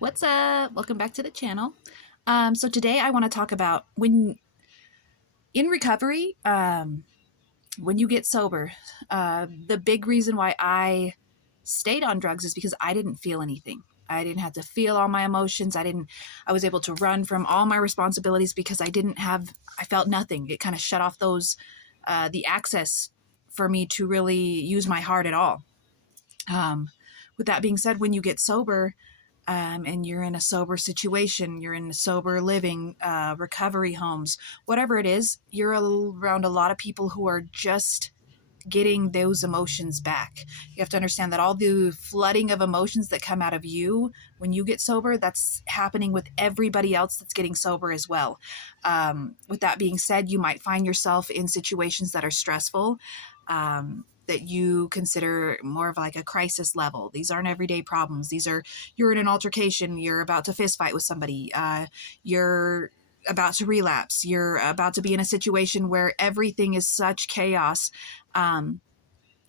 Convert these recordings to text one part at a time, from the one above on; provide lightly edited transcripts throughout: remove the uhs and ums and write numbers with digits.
What's up? Welcome back to the channel. So today I want to talk about when in recovery, when you get sober, the big reason why I stayed on drugs is because I didn't feel anything. I didn't have to feel all my emotions. I was able to run from all my responsibilities because I felt nothing. It kind of shut off the access for me to really use my heart at all. With that being said, when you get sober, and you're in a sober situation, you're in sober living, recovery homes, whatever it is, you're around a lot of people who are just getting those emotions back. You have to understand that all the flooding of emotions that come out of you when you get sober, that's happening with everybody else that's getting sober as well. With that being said, you might find yourself in situations that are stressful. That you consider more of like a crisis level. These aren't everyday problems. You're in an altercation, you're about to fist fight with somebody, you're about to relapse, you're about to be in a situation where everything is such chaos. And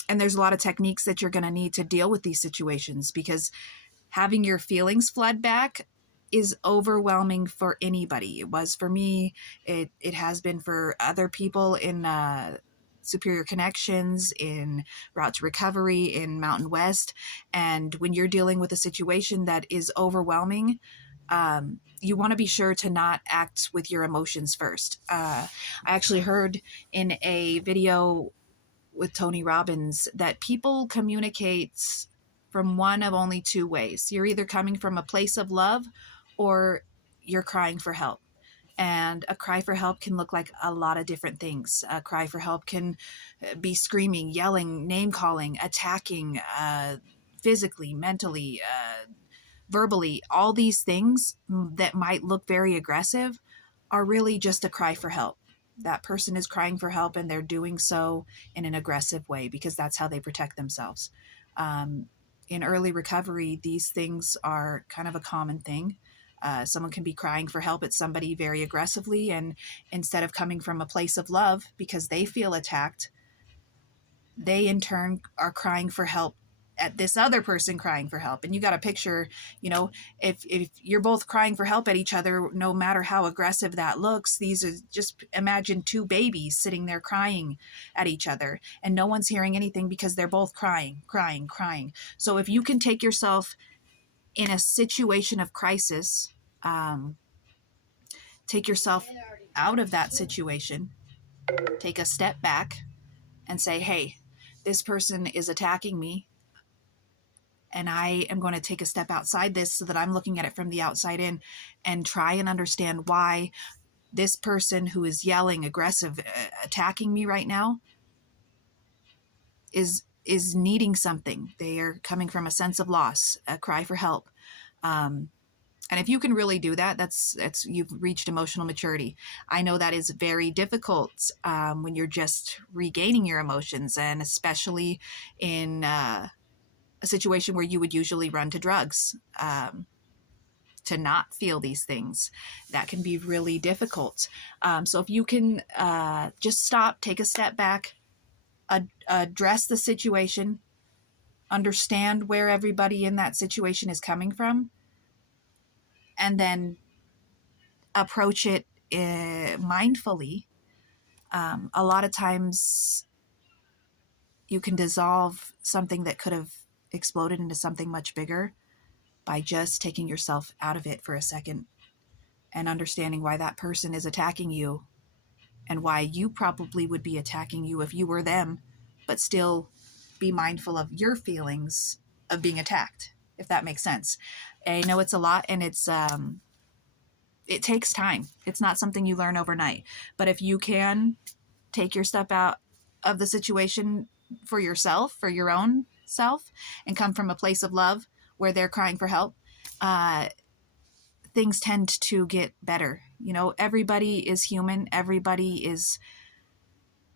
there's a lot of techniques that you're going to need to deal with these situations, because having your feelings flood back is overwhelming for anybody. It was for me. It has been for other people in Superior Connections, in Route to Recovery, in Mountain West. And when you're dealing with a situation that is overwhelming, you want to be sure to not act with your emotions first. I actually heard in a video with Tony Robbins that people communicate from one of only two ways. You're either coming from a place of love or you're crying for help. And a cry for help can look like a lot of different things. A cry for help can be screaming, yelling, name calling, attacking, physically, mentally, verbally. All these things that might look very aggressive are really just a cry for help. That person is crying for help and they're doing so in an aggressive way because that's how they protect themselves. In early recovery, these things are kind of a common thing. Someone can be crying for help at somebody very aggressively, and instead of coming from a place of love because they feel attacked, they in turn are crying for help at this other person crying for help. And you got to picture, if you're both crying for help at each other, no matter how aggressive that looks, these are just, imagine two babies sitting there crying at each other and no one's hearing anything because they're both crying. So if you can take yourself in a situation of crisis, take yourself out of that situation, take a step back and say, hey, this person is attacking me, and I am going to take a step outside this so that I'm looking at it from the outside in and try and understand why this person who is yelling, aggressive, attacking me right now is needing something. They are coming from a sense of loss, a cry for help. And if you can really do that, that's you've reached emotional maturity. I know that is very difficult when you're just regaining your emotions, and especially in a situation where you would usually run to drugs to not feel these things. That can be really difficult. So if you can just stop, take a step back, address the situation, understand where everybody in that situation is coming from, and then approach it mindfully. A lot of times you can dissolve something that could have exploded into something much bigger by just taking yourself out of it for a second and understanding why that person is attacking you and why you probably would be attacking you if you were them, but still be mindful of your feelings of being attacked, if that makes sense. I know it's a lot, and it takes time. It's not something you learn overnight. But if you can take your step out of the situation for yourself, for your own self, and come from a place of love where they're crying for help, things tend to get better. Everybody is human. Everybody is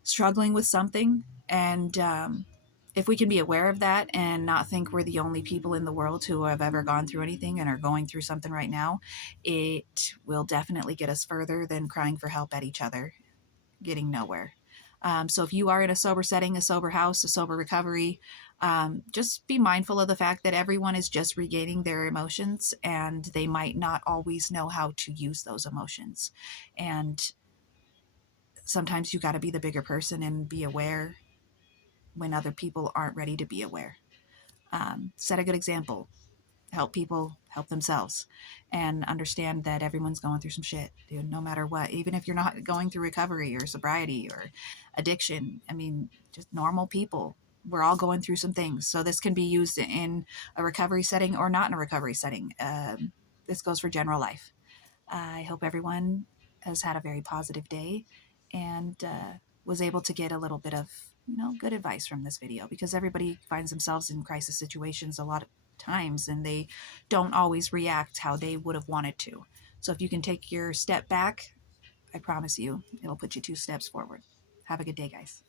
struggling with something. And if we can be aware of that and not think we're the only people in the world who have ever gone through anything and are going through something right now, it will definitely get us further than crying for help at each other, getting nowhere. So if you are in a sober setting, a sober house, a sober recovery, Just be mindful of the fact that everyone is just regaining their emotions and they might not always know how to use those emotions. And sometimes you got to be the bigger person and be aware when other people aren't ready to be aware. Set a good example, help people help themselves, and understand that everyone's going through some shit, dude, no matter what. Even if you're not going through recovery or sobriety or addiction, I mean, just normal people, we're all going through some things. So this can be used in a recovery setting or not in a recovery setting. This goes for general life. I hope everyone has had a very positive day and was able to get a little bit of, good advice from this video, because everybody finds themselves in crisis situations a lot of times and they don't always react how they would have wanted to. So if you can take your step back, I promise you, it'll put you 2 steps forward. Have a good day, guys.